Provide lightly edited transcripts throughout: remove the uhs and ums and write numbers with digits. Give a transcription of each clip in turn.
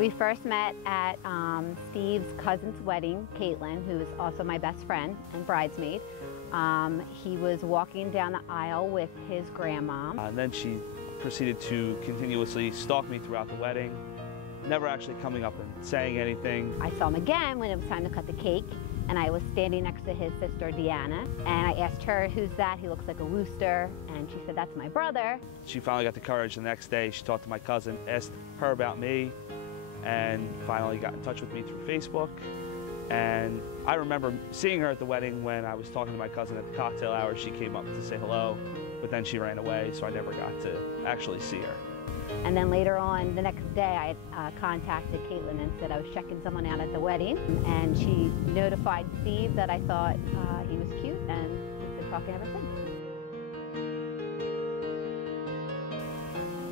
We first met at Steve's cousin's wedding, Caitlin, who is also my best friend and bridesmaid. He was walking down the aisle with his grandma. And then she proceeded to continuously stalk me throughout the wedding, never actually coming up and saying anything. I saw him again when it was time to cut the cake, and I was standing next to his sister, Deanna, and I asked her, "Who's that? He looks like a rooster." And she said, "That's my brother." She finally got the courage the next day. She talked to my cousin, asked her about me, and finally got in touch with me through Facebook. And I remember seeing her at the wedding when I was talking to my cousin at the cocktail hour. She came up to say hello, but then she ran away, so I never got to actually see her. And then later on, the next day, I contacted Caitlin and said I was checking someone out at the wedding. And she notified Steve that I thought he was cute, and we've been talking ever since.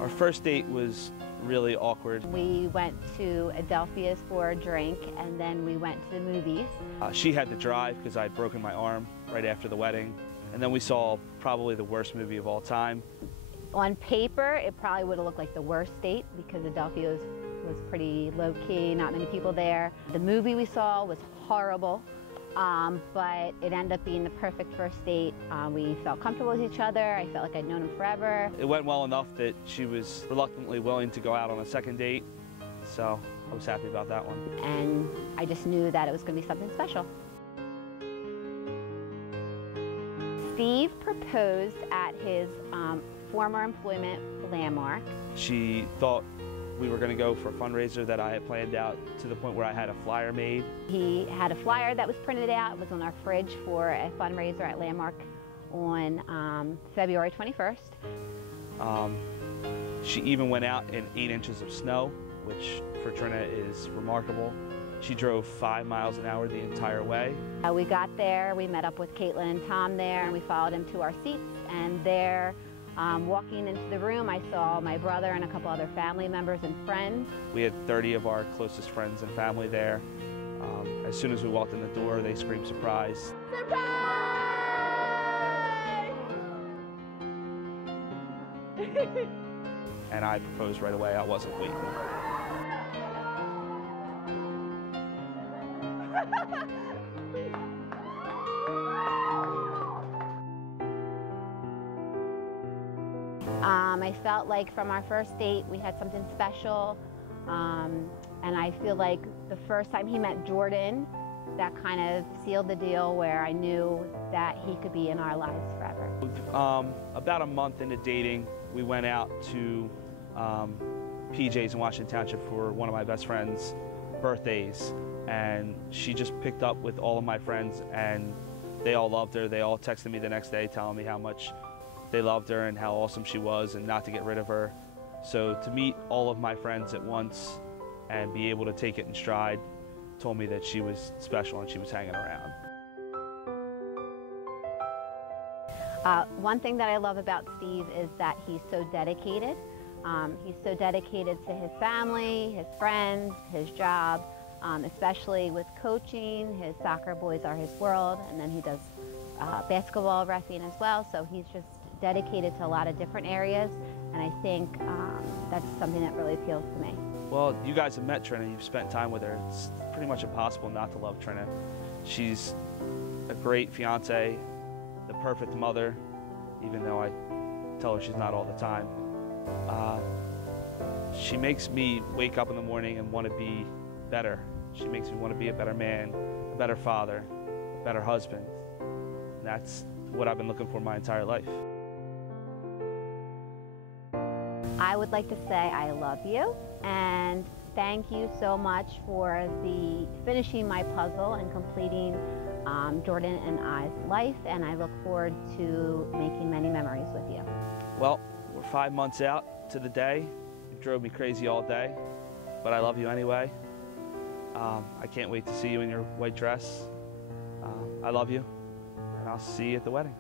Our first date was really awkward. We went to Adelphia's for a drink, and then we went to the movies. She had to drive because I had broken my arm right after the wedding. And then we saw probably the worst movie of all time. On paper, it probably would have looked like the worst date because Adelphia was pretty low-key, not many people there. The movie we saw was horrible, but it ended up being the perfect first date. We felt comfortable with each other. I felt like I'd known him forever. It went well enough that she was reluctantly willing to go out on a second date, so I was happy about that one. And I just knew that it was going to be something special. Steve proposed at his former employment, Landmark. She thought we were going to go for a fundraiser that I had planned out to the point where I had a flyer made. He had a flyer that was printed out. It was on our fridge for a fundraiser at Landmark on February 21st. She even went out in 8 inches of snow, which for Trinna is remarkable. She drove 5 miles an hour the entire way. We got there, we met up with Caitlin and Tom there, and we followed him to our seats. And there, walking into the room, I saw my brother and a couple other family members and friends. We had 30 of our closest friends and family there. As soon as we walked in the door, they screamed, "Surprise!" Surprise! And I proposed right away. I wasn't waiting. I felt like from our first date we had something special, and I feel like the first time he met Jordan, that kind of sealed the deal where I knew that he could be in our lives forever. About a month into dating, we went out to PJ's in Washington Township for one of my best friend's birthdays, and she just picked up with all of my friends, and they all loved her. They all texted me the next day telling me how much they loved her and how awesome she was and not to get rid of her. So to meet all of my friends at once and be able to take it in stride told me that she was special and she was hanging around. One thing that I love about Steve is that he's so dedicated. He's so dedicated to his family, his friends, his job, especially with coaching. His soccer boys are his world, and then he does basketball, wrestling as well, so he's just dedicated to a lot of different areas, and I think that's something that really appeals to me. Well, you guys have met Trinna, you've spent time with her. It's pretty much impossible not to love Trinna. She's a great fiance, the perfect mother, even though I tell her she's not all the time. She makes me wake up in the morning and want to be better. She makes me want to be a better man, a better father, a better husband. And that's what I've been looking for my entire life. I would like to say I love you, and thank you so much for finishing my puzzle and completing Jordan and I's life, and I look forward to making many memories with you. Well, we're 5 months out to the day. You drove me crazy all day, but I love you anyway. I can't wait to see you in your white dress. I love you, and I'll see you at the wedding.